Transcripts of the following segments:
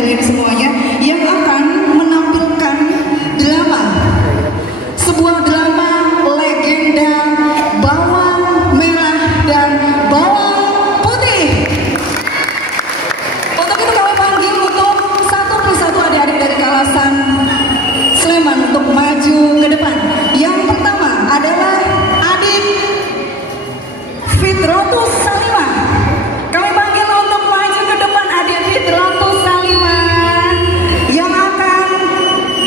hadirin semuanya yang akan menampilkan drama, sebuah drama legenda bawang merah dan bawang putih. Untuk itu kami panggil untuk satu persatu adik-adik dari kawasan Sleman untuk maju ke depan. Yang pertama adalah adik Fitrotus Salima. Kami panggil untuk maju ke depan adik Fitrotus Salima yang akan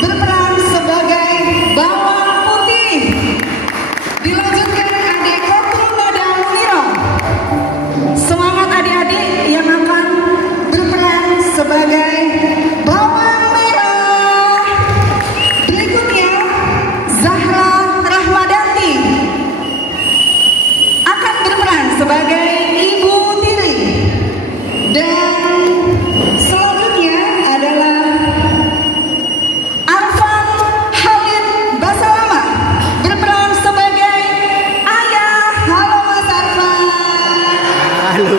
berperan sebagai bawang putih. Dilanjutkan adik Kotul Nada Muniro. Semangat adik-adik yang akan berperan sebagai bawang merah. Berikutnya Zahra Rahmadanti akan berperan sebagai Ibu Tiri. Dan selanjutnya adalah Arfan Halid Basalama berperan sebagai ayah. Halo Mas Arfan. Halo.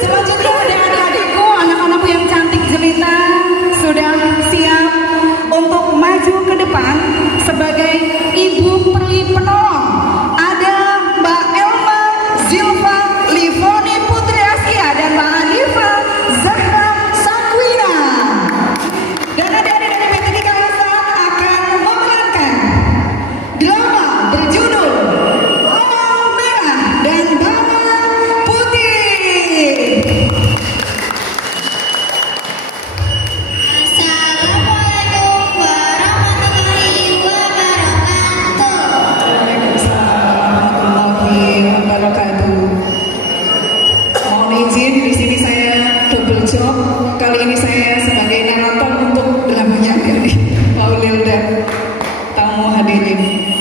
Selanjutnya ada adik-adikku, anak-anakku yang cantik jelita sudah siap untuk maju ke depan sebagai Ibu Peri Penolong. Ada Mbak Elma Zilva Livoni Putri Asia dan Mbak Alifa Zahra Sakwina. Dan adik-adik dari PT Kalasa akan memerankan drama berjudul Bawang Merah dan Bawang Putih. Assalamualaikum warahmatullahi wabarakatuh. Waalaikumsalam warahmatullahi wabarakatuh. Mohon izin di sini saya double job. Kali ini saya sebagai narator untuk dramanya dari Paulil dan tamu hadirin.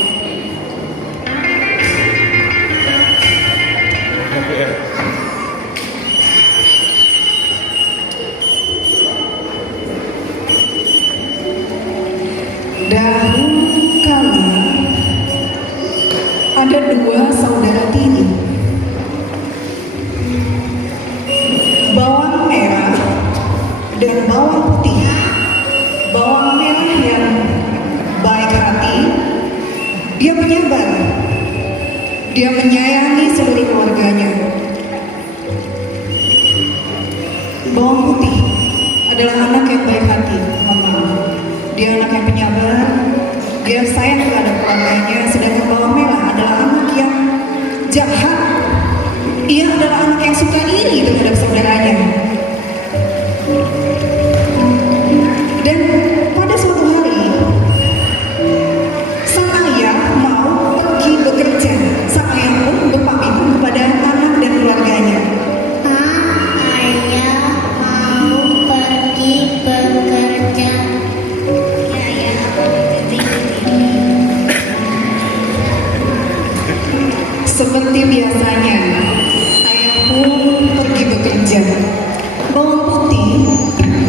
Dahulu kala ada dua saudara tiri, bawang merah dan bawang putih. Bawang merah yang baik hati, dia penyabar, dia menyayangi seluruh keluarganya. Bawang putih adalah anak yang baik hati, mohon maaf. Dia anak yang penyabar, dia sayang terhadap keluarganya. Sedangkan bawang merah adalah anak yang jahat. Ia adalah anak yang suka iri terhadap saudaranya. Dan pada suatu hari, sang ayah mau pergi bekerja. Sang ayah pun berpamit kepada anak dan keluarganya. Ayah mau pergi bekerja. Ya, aku mengerti. Seperti biasanya, ayah pun pergi bekerja. Bawang putih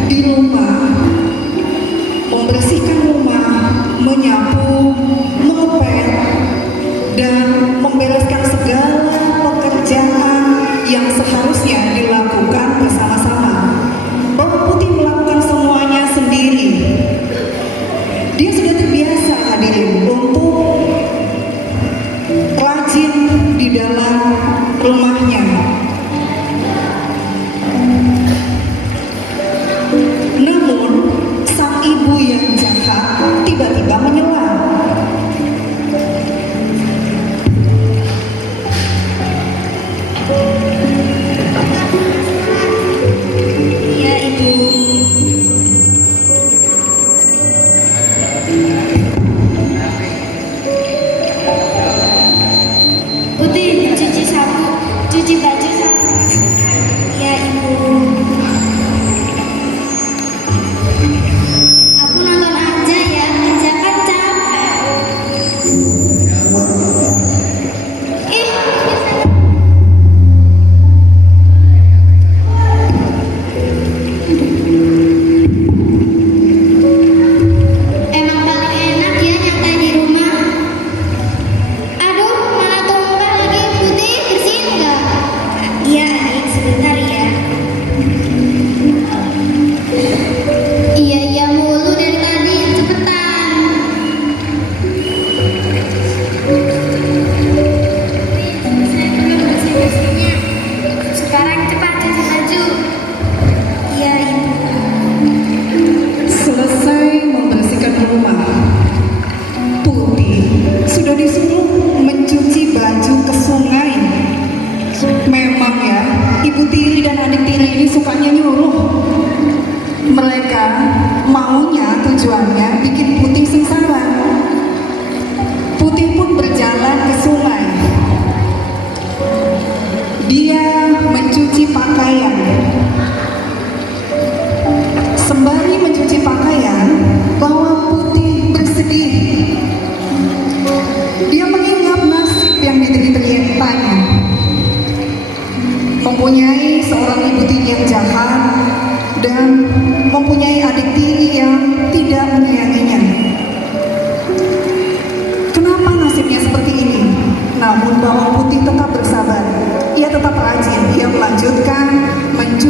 di rumah, membersihkan rumah, menyapu, mengepel, dan membereskan segala pekerjaan yang seharusnya dilakukan bersama-sama. Bawang putih melakukan semuanya sendiri. Dia sudah terbiasa hadirin untuk rajin di dalam rumahnya. Namun sang ibu yang jahat tiba-tiba menyela. Ya, Ibu. Putih, cuci sapu, cuci baju sapu. Ya, Ibu. Aku nonton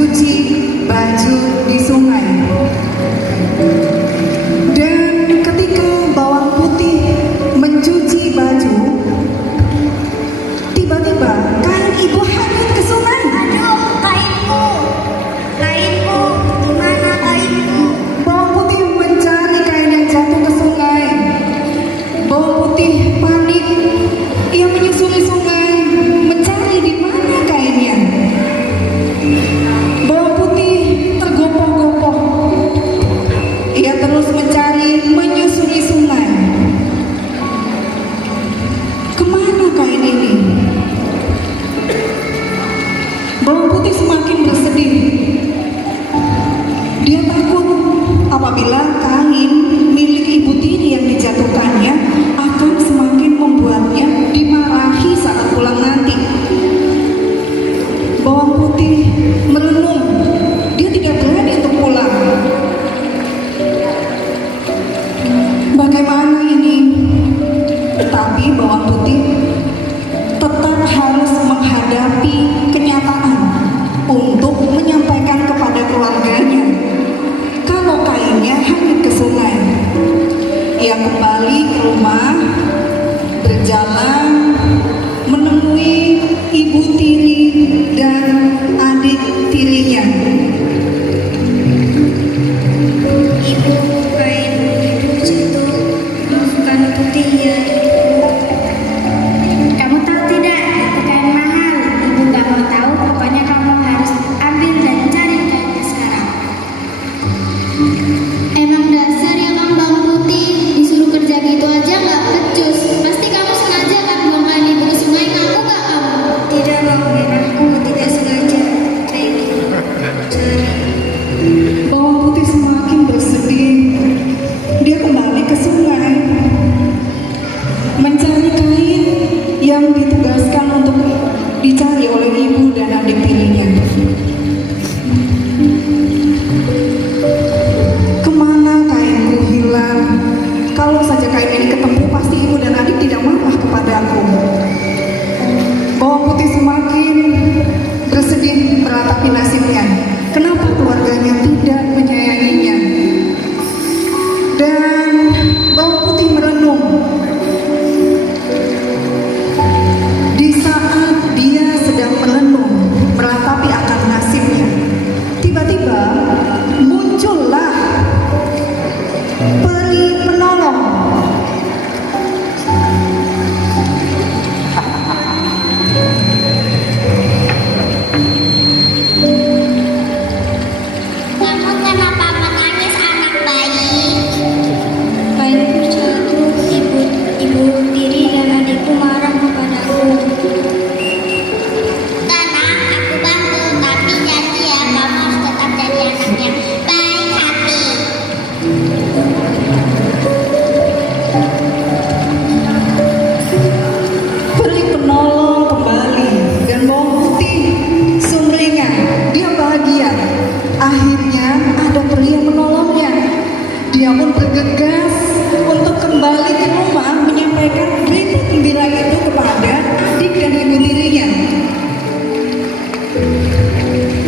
mencuci baju di sungai. Dan ketika bawang putih mencuci baju, tiba-tiba kain ibu hanyut ke sungai. Aduh, kainku. Kainku, di mana kainku? Bawang putih mencari kain yang jatuh ke sungai. Bawang putih panik, ia menyusuri sungai, mencari di mana kainnya. Bawang putih tergopoh-gopoh, ia terus mencari, menyusuri sungai. Kemana kain ini? Bawang putih semakin bersedih. Dia takut apabila kain milik ibu tiri yang dijatuhkannya akan semakin membuatnya dimarahi saat pulang nanti. Bawang putih merenung, dia tidak berani untuk pulang. Bagaimana ini? Tapi bawang putih tetap harus menghadapi kenyataan untuk menyampaikan kepada keluarganya kalau kainnya hanyut ke sungai. Ia kembali ke rumah, berjalan, menemui ibu tiri dan adik tirinya. Ibu, kain ibu jatuh. Maafkan putih ya. Kamu tahu tidak, itu kain mahal. Ibu gak mau tahu, pokoknya kamu harus ambil dan cari kainnya sekarang. Emang dasar ya Kang Bang Putih, disuruh kerja gitu aja gak becus. Pasti kamu sengaja kan buang kain ibu ke sungai, ngaku gak kamu? Tidak Bang Merah, aku tidak sengaja. Baik, cari. Bawang putih semakin bersedih. Dia kembali ke sungai, mencari kain yang ditugaskan untuk dicari oleh ibu dan adik tirinya. Kemana kainku hilang? Kalau saja kain ini ketemu, pasti ibu dan adik tidak marah kepadaku. Bawang putih semakin bersedih meratapi nasibnya. Kenapa keluarganya tidak menyayanginya? Dan bawang putih merenung. Di saat dia sedang merenung, meratapi akan nasibnya, tiba-tiba muncullah peri penolong. Kamu kenapa menangis anak bayi? Kainku jatuh, ibu tiri dan adikku marah kepadaku. Tenang, aku bantu, tapi janji ya kamu harus tetap jadi anak yang baik hati. Peri penolong kembali dan bawang putih sumringah. Dia bahagia. Akhirnya ada peri yang menolongnya. Dia pun bergegas untuk kembali ke rumah menyampaikan berita gembira itu kepada adik dan ibu tirinya.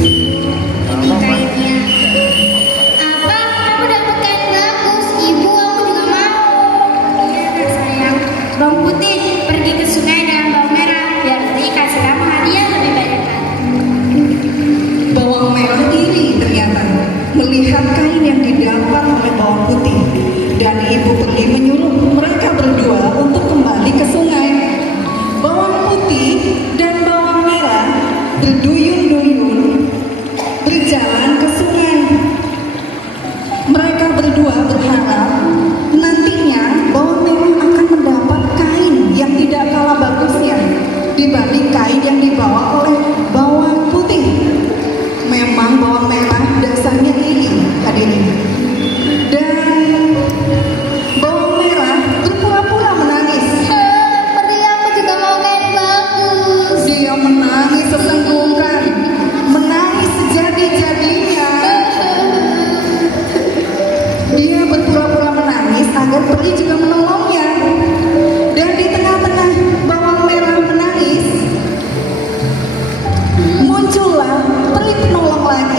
Ini kainnya. Apa? Kamu dapat kain bagus. Ibu, aku juga mau. Iya, Kak, sayang. Bawang putih pergi ke sungai dengan bawang merah. Biar nanti kasih kamu hadiah lebih banyak lagi. Bawang merah iri ternyata melihat kain yang didapat oleh bawang putih, dan ibu pergi menyuruh mereka berdua untuk kembali ke sungai. Bawang putih dan bawang merah berduyun-duyun berjalan ke sungai. Mereka berdua berharap nantinya bawang merah akan mendapat kain yang tidak kalah bagusnya dibanding kain yang dibawa oleh bawang putih. Memang bawang merah dasarnya iri hadirin. Dan bawang merah berpura-pura menangis. Peri, aku juga mau kain bagus. Dia menangis sesenggukan, menangis sejadi-jadinya. Dia berpura-pura menangis agar peri juga menolongnya. Dan di tengah-tengah bawang merah menangis, muncullah peri penolong lagi.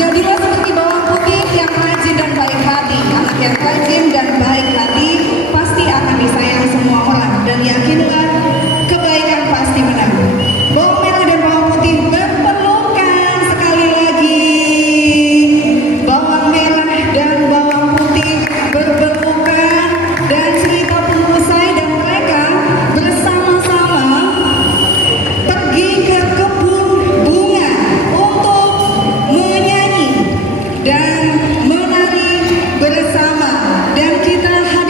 Jadilah seperti bawang putih yang rajin dan baik hati. Anak yang rajin dan baik hati pasti akan disayang semua orang. Dan yakinlah, kebaikan pasti menang. Bawang merah dan bawang putih berpelukan sekali lagi. Bawang merah dan bawang putih berpelukan dan cerita pun usai dan mereka bersama-sama pergi ke kebun bunga untuk menyanyi dan menari bersama. Dan kita hadir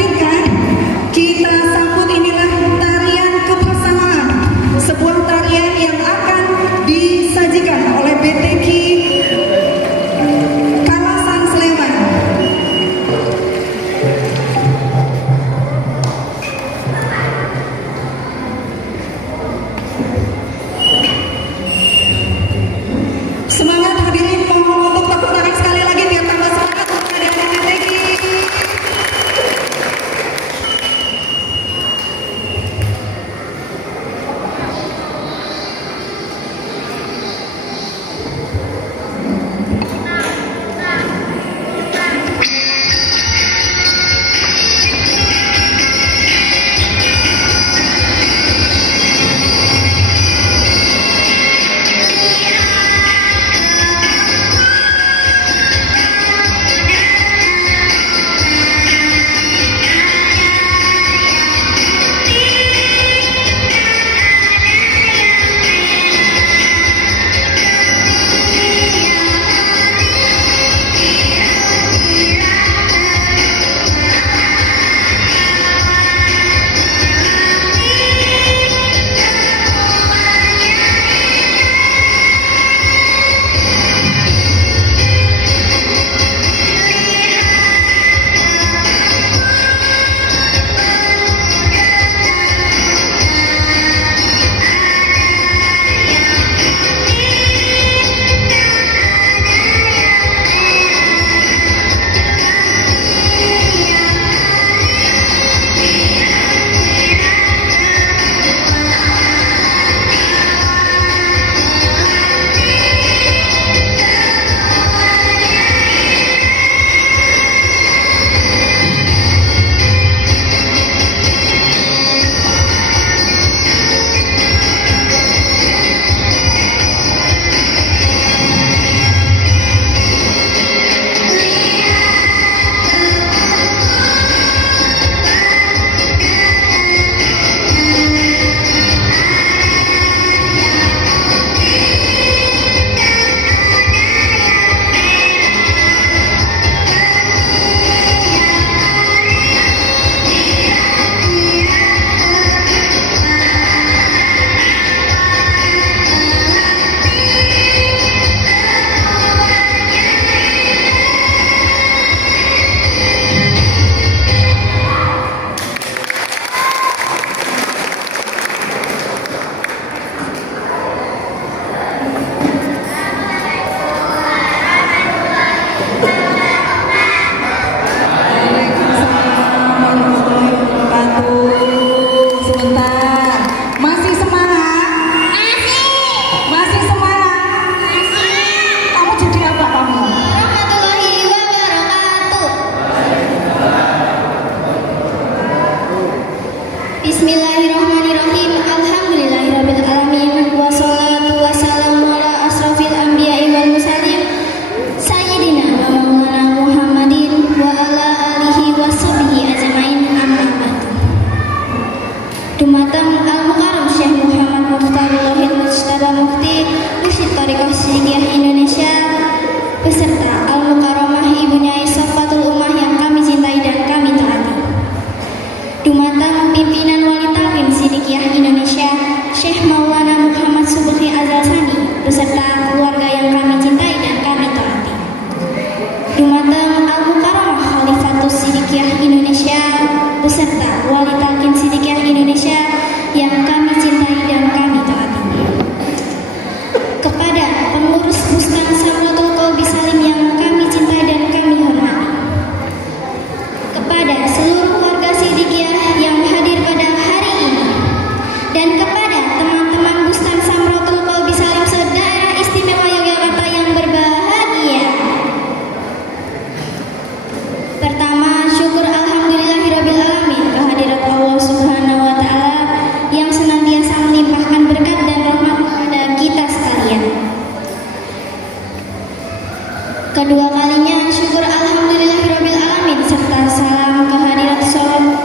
Kedua kalinya syukur alhamdulillahirabbil alamin serta salam kehadirat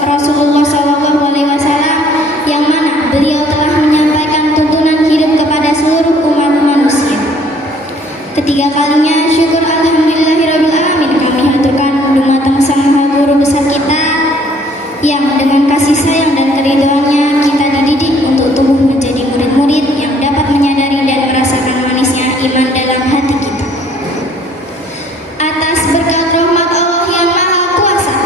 Rasulullah SAW yang mana beliau telah menyampaikan tuntunan hidup kepada seluruh umat manusia. Ketiga kalinya syukur alhamdulillahirabbil alamin kami haturkan dumateng Sang Maha Guru besar kita yang dengan kasih sayang dan keridhoannya kita dididik untuk tumbuh menjadi murid-murid yang dapat menyadari dan merasakan manisnya iman dalam hati kita. Atas berkat rahmat Allah yang Maha Kuasa,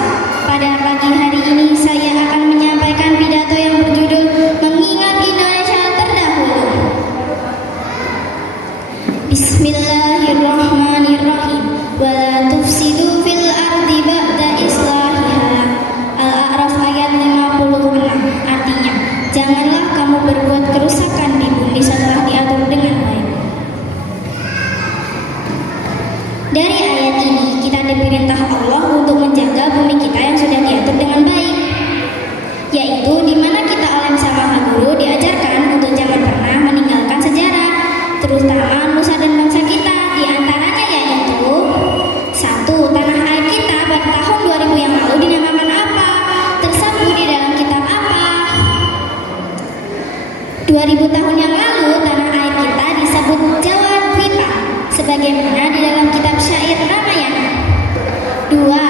pada pagi hari ini saya akan menyampaikan pidato yang berjudul Mengingat Indonesia Terdahulu. Bismillahirrahmanirrahim. Wala tufsidu fil ardi ba'da islahiha. Al-A'raf ayat 56. Artinya, janganlah kamu berbuat kerusakan di bumi setelah diatur dengan baik. Dari ayat ini kita diperintah Allah untuk menjaga bumi kita yang sudah diatur dengan baik, yaitu di mana kita oleh Sang Maha Guru diajarkan untuk jangan pernah meninggalkan sejarah, terutama nusa dan bangsa kita. Di antaranya yaitu 1. Tanah air kita pada tahun 2000 yang lalu dinamakan apa? Tersabu di dalam kitab apa? 2000 tahun yang lalu tanah air kita disebut Jawa Dwipa sebagaimana di dalam kitab syair Ramayana. 2.